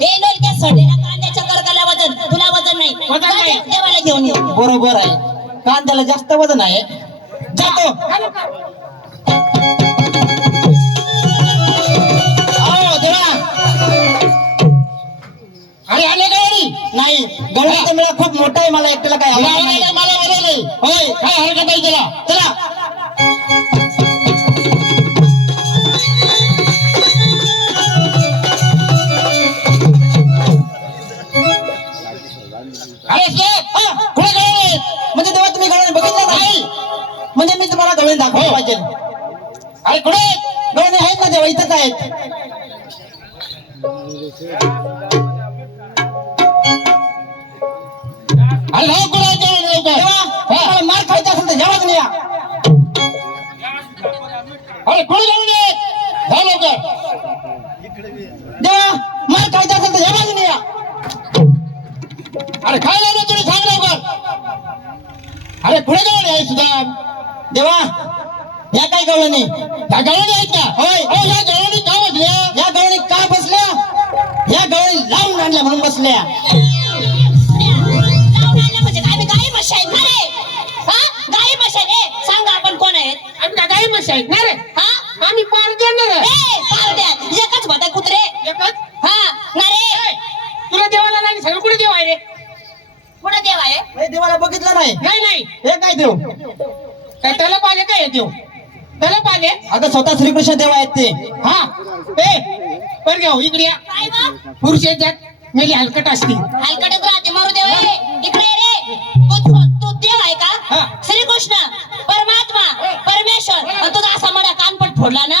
हे लोलक्या सडलेल्या कांद्याच्या करकाला वजन, तुला वजन नाही. वजन नाही. देवाला घेऊन ये. बरोबर आहे, कांद्याला जास्त वजन आहे. जातो. आओ देवा. अरे आले गाडी नाही, गवळीचा मेळा खूप मोठा आहे, मला एकट्याला काय आवडत नाही. मला बोलवलंय. होय, काय हरकत नाही त्याला. चला. अरे साहेब, कुठे गेले? म्हणजे तेव्हा तुम्ही गवळी बघितलं नाही, म्हणजे मी तुम्हाला गवळी दाखवलं पाहिजे. अरे कुठे? गवळी आहेत ना तेव्हा, इथंच आहेत. अरे लाव कुठे गेले लवकर? तेव्हा तुम्हाला मार खायचा असेल तर जेवाच नाही या. अरे कुठे गेले? जा लवकर. देवा, मार खायचा असेल तर जेवाच नाही या. अरे काय झालं तुम्ही सांग लवकर. अरे कुठे गेले आहे सुद्धा? देवा, या काय गवळणी? या गवळणी आहेत का? होय. हो, या गवळणी का बसल्या? या गवळणी का बसल्या? या गवळणी लावून आणल्या म्हणून बसल्या. लावून आणलं म्हणजे काय? आम्ही गाई म्हशी आहेत ना रे? हा? गाई म्हशी आहेत. ए, सांगा आपण कोण आहेत? आम्ही काय गाई म्हशी आहेत ना रे? हा? आम्ही पार देणार आहे. ए, पारड्या, एकच भटाय कुत्रे. एकच? हा, ना रे? तुला देवाला नाही सगळं कुठे देव आहे रे? कुठं देव आहे? नाही, देवाला बघितलं नाही. नाही नाही, हे काय देव? काय त्याला पाले काय देव? त्याला पाले? आता स्वतः श्रीकृष्ण देव आहेत ते. हा, ए पर घेऊ इकडे या. काय बा? पुरुष याच्यात मेली हलकट असती. हलकटच राहते मारू देव. ए, इकडे ये रे. तू देव आहे हा. का? श्रीकृष्ण, परमात्मा, परमेश्वर. आणि तुझा असा मडा कानपट फोडला ना,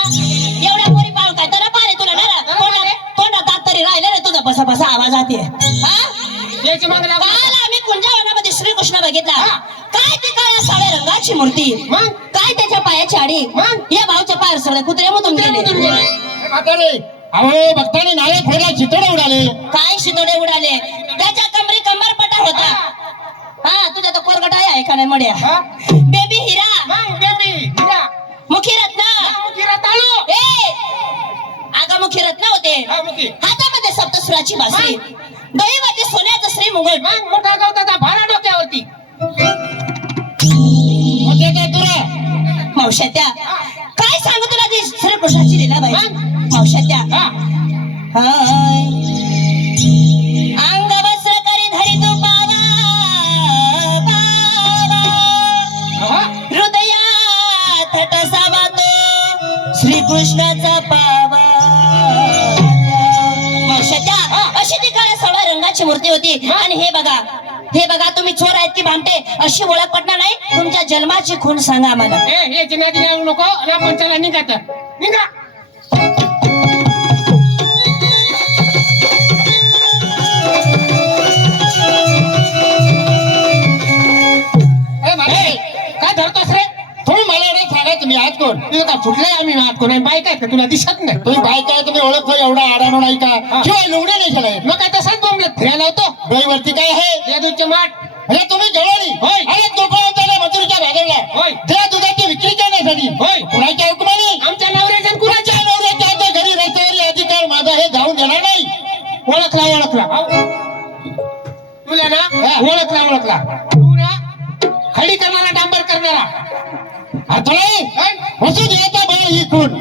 एवढ्या पोरी पाहून काय त्याला पारे तुला ना रे? तोंडात दात तरी राहिले रे तुझा बसा बसा आवाज येते. हा? याची मागणी लागली. काल आम्ही कुंजावनामध्ये श्रीकृष्ण बघितला. हा. काय ती काळ्या साड्या रंगाची मूर्ती, मग? काय त्याच्या पायाची आडी, मग? या भाऊच्या पायावर सगळे कुत्रे मधून गेले. म्हातारे, अहो भक्तांनी नाळे फोडला, चितडे उडाले. काय शितोडे उडाले, त्याच्या कमरी कंबरपटा होता. हा, तुझ्या तो कोरगटा आहे का नाही मड्या? हा? बेबी हिरा, मग बेबी, हिरा, मुखी रत्न. हिरा ताळू. ए, आगा मुखी रत्न होते. हा, मुखी. हातामध्ये सप्तसुराची बासरी, गळीमध्ये सोन्याचं श्री मुगट. मग मोठा गवताचा भारा डोक्यावरती. म्हणजे काय तुला? मावशात्या, काय सांगू तुला ती श्रीकृष्णाची लीला बाई. मग? मावशात्या, हा. हाय अंग वस्त्र करी धरी तू पावा पावा, हा? हृदयात ठसावा तो श्रीकृष्णाचा पावा. मावशात्या, अशी ती काळ्या सावळ्या रंगाची मूर्ती होती. आणि हे बघा तुम्ही चोर आहेत की भामटे अशी ओळख पटणार नाही. तुमच्या जन्माची खून सांगा आम्हाला. ए, हे जिनादी लागू नको. आणि आपण चला निघात. निघा. ए, म्हातारे, काय धरतोस रे? तुम्ही मला रे सांगा, तुम्ही आहात कोण? तुझं का फुटलंय? आम्ही आहात कोण? आम्ही बाईक आहेत का? तुला दिसत नाही. तुम्ही बाईक आहे, तुम्ही ओळखतो एवढा आडाणो नाही का? शिवाय लुगडे नाही झालाय. मग काय तसाच बोंबलत फिरायला होतो. डोईवरती काय आहे? या दूधचे माठ. अरे तुम्ही जवळी होय. अरे गोपाळांच्या मजुरीच्या भागाला होय. त्या दुधाची विक्री करण्यासाठी होय. कुणाच्या हुकुमाने? आमच्या नवऱ्याच्या. कुणाच्या नवऱ्याच्या? आता घरी रस्त्यावरील अधिकार माझा हे जाऊन देणार नाही. ओळखला. तुला ना ओळखला. तू ना खडी करणारा, डांबर करणारा. तुला वसू द्यायचा बळ ही खून.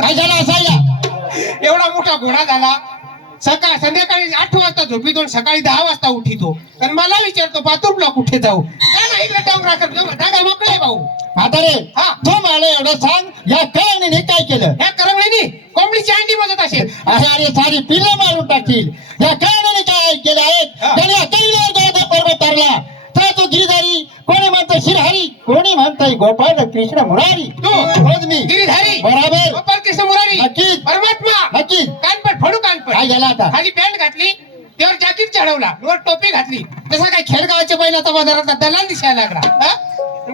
काय झालं असा या? एवढा मोठा घोडा झाला. संध्याकाळी 8 वाजता झोपीतून सकाळी 10 वाजता उठितो. तर मला विचारतो बाथरूमला कुठे जाऊ? इकडे डांगरा करतो. दादा मोकळे भाऊ. म्हातारे, हा तो मला एवढं सांग, या कळवणीने काय केलं? या करवणीने कोंबडीची अंडी बघत असेल. अरे सारी पिल्लं मारून टाकतील. या कळवणीने काय केलं आहे? त्याने अकल्ल्यावर पर्वत तरला. तर तो गिरीधारी, कोणी म्हणतं शिरहरी, कोणी म्हणतंय गोपाळ कृष्ण मुरारी. तू मी गिरीधारी बरोबर. गोपाळ कृष्ण मुरारी नक्कीच. परमात्मा नक्कीच. कानपट फोडू कानपट. काय झालं आता? खाली पॅन्ट घातली, त्यावर जॅकेट चढवला, वर टोपी घातली. तसा काय खेडगावाच्या बैलाचा बाजारातला दलाल दिसायला लागला.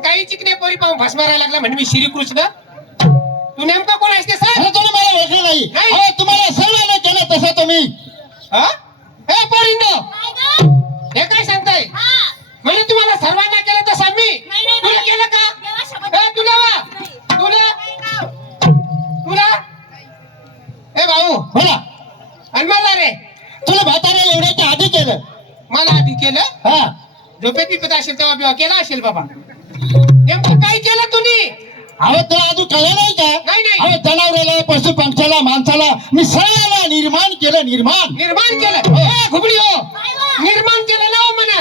काही चिकने पोरी पाहून भास मारायला लागला. म्हणजे मी श्रीकृष्ण. तू नेमका कोण आहेस ते सांग. तुम्ही मला ओळखलं नाही. तुम्हाला सर्वांना केलं तसं तुम्ही. हे पोरींनो, हे काय सांगताय? म्हणजे तुम्हाला सर्वांना केलं तसं मी. तुला केलं का? तुला ए भाऊ बोला. केलं मला आधी केलं हा झोपेत बिपत असेल तेव्हा बिवा केला असेल बाबा नेमकं काय केलं तुम्ही अहो तुला अजून कळलं नाही का नाही, नाही. अहो जनावराला पशु पंक्षाला माणसाला मी सगळ्याला निर्माण केलं निर्माण निर्माण केलं घुबडी हो निर्माण केलं ना हो म्हणा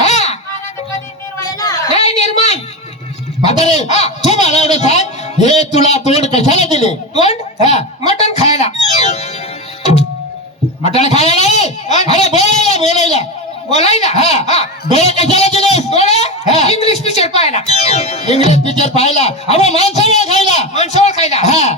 हा नाही निर्माण म्हातारे हा. तू मला एवढं सांग हे तुला तोंड कशाला दिले तोंड हा मटण खायला मटण खायला नाही अरे बोलायला बोलायला बोलायला हा डोळे कशाला दिलेस डोळे हा. इंग्लिश पिक्चर पाहायला इंग्लिश पिक्चर पाहिला अहो माणसाला खायला माणसावर खायला हा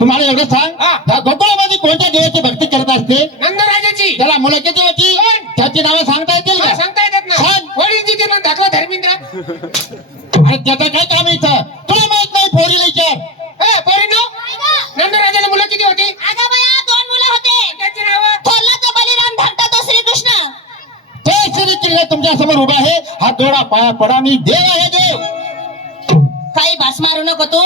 तुम्हाला एवढं सांग हा. त्या गोकुळामध्ये कोणत्या देवाची भक्ती करत असते नंदराजाची त्याला मुलं किती होती दोन. त्याची नावं सांगता येतील हा, का सांगता येतात ना सांग. वडील जिथे ना दाखला धर्मेंद्र अरे त्याचं काय काम आहे इथं तुला माहित नाही पोरीला विचार पोरीनो नंदराजाला मुलं किती होती अगं बया 2 मुलं होते त्याची नावं थोरला तो बलिराम धाकटा तो श्रीकृष्ण तो श्रीकृष्ण तुमच्या समोर उभा आहे हा दोडा पाया पडा मी देव आहे देव काही भास मारू नको तू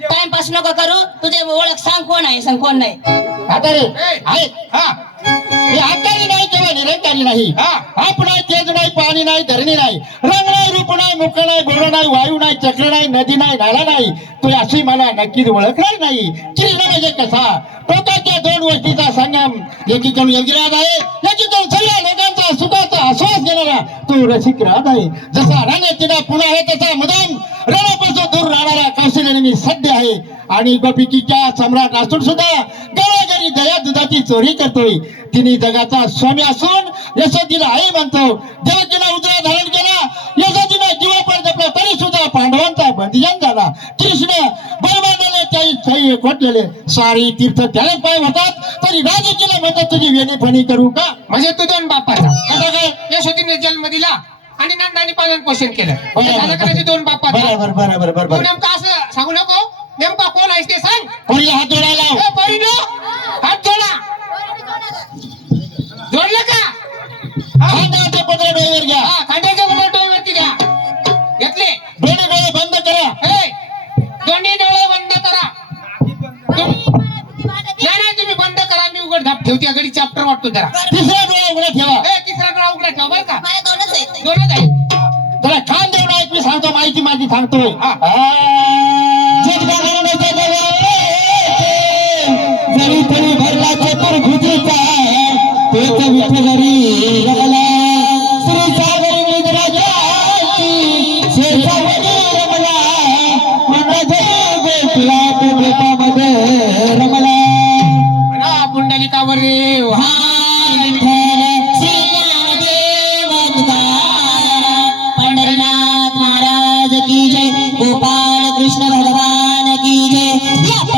टाइमपास नको करू तुझे ओळख सांग कोण आहे सांग कोण नाही आता रे ए, आहे हा मी आकारी नाही किंवा निरंकारी नाही हा. आप नाही तेज नाही पाणी नाही धरणी नाही रंग नाही रूप नाही मुख नाही बोल नाही वायू नाही चक्र नाही नदी नाही नाला नाही तू अशी मला नक्कीच ओळखणार नाही कृष्ण म्हणजे कसा टोकाच्या 2 गोष्टीचा संगम एकीकडून योगीराज आहे एकीकडून सगळ्या लोकांचा सुखाचा आश्वास घेणारा तो रसिक राज आहे जसा रणचिना पुन्हा आहे तसा मुदाम रणापासून दूर राहणारा कौशल्याने मी सध्य आहे आणि गोपिकीच्या सम्राट असून सुद्धा गावाघरी दया दुधाची चोरी करतोय तिने जगाचा स्वामी असून यशोदीला आई म्हणतो देवकीला उजळा धारण केला यशोदीने जीवापर जपला तरी सुद्धा पांडवांचा बंदियान झाला कृष्ण बलवानाने त्याही कोटलेले सारी तीर्थ त्याला पाय होतात तरी राजकीला म्हणतात तुझी वेणीफणी करू का म्हणजे तू 2 बापाचा कसं काय यशोदीने जन्म दिला आणि नंदाने पालन पोषण केलं बरोबर. झालं का नाही 2 बापाचा बरोबर बरोबर तू बरोबर नेमकं असं सांगू नको नेमका कोण आहेस ते सांग कोणी हात जोडायला लाव. पोरीनो हात जोडा जोडलं का खांद्याच्या पदरा डोळ्यावर घ्या खांद्याच्या टोळीवरती घ्या घेतले दोन्ही डोळे बंद करा दोन्ही डोळे बंद करा नाही तुम्ही बंद करा मी उघड धाप ठेवते घडी चॅप्टर वाटतो जरा तिसरा डोळा उघडा ठेवा तिसरा डोळा उघडा ठेवा बरं का मला 2च आहेत दोनच आहे त्याला खान देवडा एक मी सांगतो माहिती माझी सांगतोय हा. जरी तरी भरला चतुर्भुजीचा तोच विठ्ठलरी रमला श्री सागरी निजराजाची शेषावरी रमला मनाधे गोकुळा तो गोपामध्ये रमला म्हणा पुंडलिकावर रे हा विठ्ठल श्रीनादेव तुकाराम पंढरीनाथ महाराज की जय गोपाळ